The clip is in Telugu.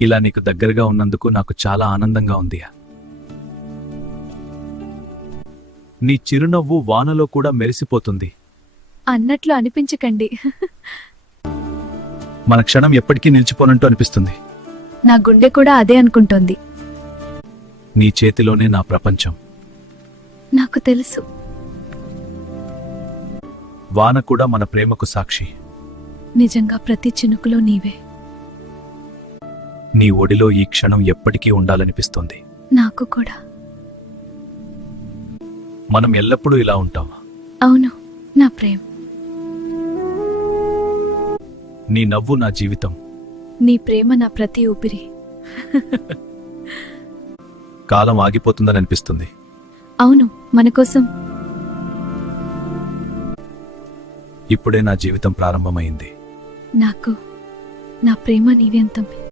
ఇలా నీకు దగ్గరగా ఉన్నందుకు నాకు చాలా ఆనందంగా ఉంది. నీ చిరునవ్వు వానలో కూడా మెరిసిపోతుంది. అన్నట్లు అనిపించకండి. మన క్షణం ఎప్పటికీ నిలిచిపోనంటూ అనిపిస్తుంది. నా గుండె కూడా అదే అనుకుంటోంది. నీ చేతిలోనే నా ప్రపంచం. నాకు తెలుసు. వాన కూడా మన ప్రేమకు సాక్షి. నిజంగా ప్రతి చినుకులో నీవే. నీ ఒడిలో ఈ క్షణం ఎప్పటికీ ఉండాలనిపిస్తోంది. నాకు కూడా. మనం ఎల్లప్పుడూ ఇలా ఉంటాం. అవును, నా ప్రేమ. నీ నవ్వు నా జీవితం. నీ ప్రేమ నా ప్రతి ఊపిరి. కాలం ఆగిపోతుందని అనిపిస్తుంది. అవును, మన కోసం. ఇప్పుడే నా జీవితం ప్రారంభమైంది. నాకు నా ప్రేమ నీవెంతం.